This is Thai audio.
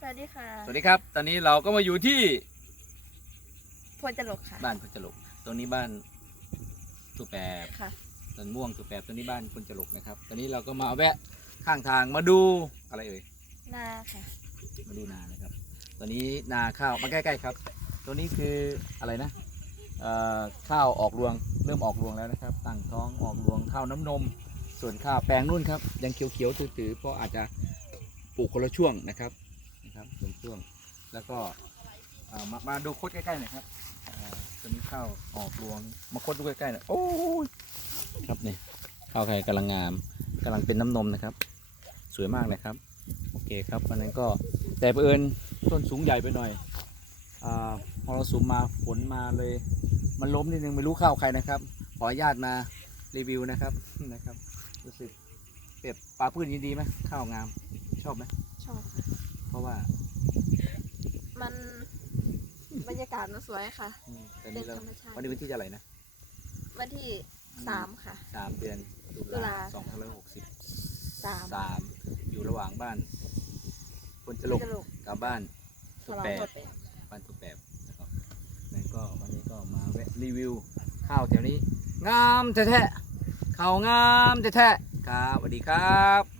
สวัสดีค่ะสวัสดีครับ ตอนนี้เราก็มาอยู่ที่พวนจรกค่ะ บ้านคนจลกตรงนี้บ้านตุแปบค่ะ ต้นม่วงตุแปบตัวนี้บ้านคนจลกนะครับ ตอนนี้เราก็มาแวะข้างทางมาดูอะไรเอ่ย นาค่ะ มาดูนานะครับ ตอนนี้นาข้าวมาใกล้ๆครับ ตัวนี้คืออะไรนะเอ่อข้าวออกรวงเริ่มออกรวงแล้วนะครับ ตั้งท้องออกรวงข้าวน้ำนม ส่วนข้าวแปลงนู่นครับยังเขียวๆตือๆเพราะอาจจะปลูกคนละช่วงนะครับ นะครับเป็นช่วง แล้วก็มามาดูโคดใกล้ๆหน่อยครับเอ่อตัวนี้ข้าวออกรวงมาโคดดูใกล้ๆหน่อยโอ้ยครับนี่ข้าวไข่กำลังงามกำลังเป็นน้ำนมนะครับ สวยมากนะครับ โอเคครับวันนั้นก็แต่เผอิญต้นสูงใหญ่ไปหน่อยอพอเราสูมมาฝนมาเลย มันล้มนิดนึงไม่รู้ข้าวใครนะครับ ขออนุญาตมารีวิวนะครับนะครับรู้สึกเปรียบปลาพื้นยินดีไหมข้าวงามชอบไหมชอบ เพราะว่ามันบรรยากาศมันสวยค่ะ อืมตอนเป็นี้นเราธรรมชาติ วันนี้วันที่เท่าไหร่นะวันที่สามค่ะ สามเดือนตุตุลาลา สองพันร้อยหกสิบสามสามอยู่ระหว่างบ้านคนจลกจรกกับบ้านฉตุลองแปหมดดไปบ้านตุแปบนะครับนั่นก็วันนี้ก็มาแวะรีวิวข้าวแถวนี้ งามแท้ๆข้าวงามแท้ๆครับสวัสดีครับ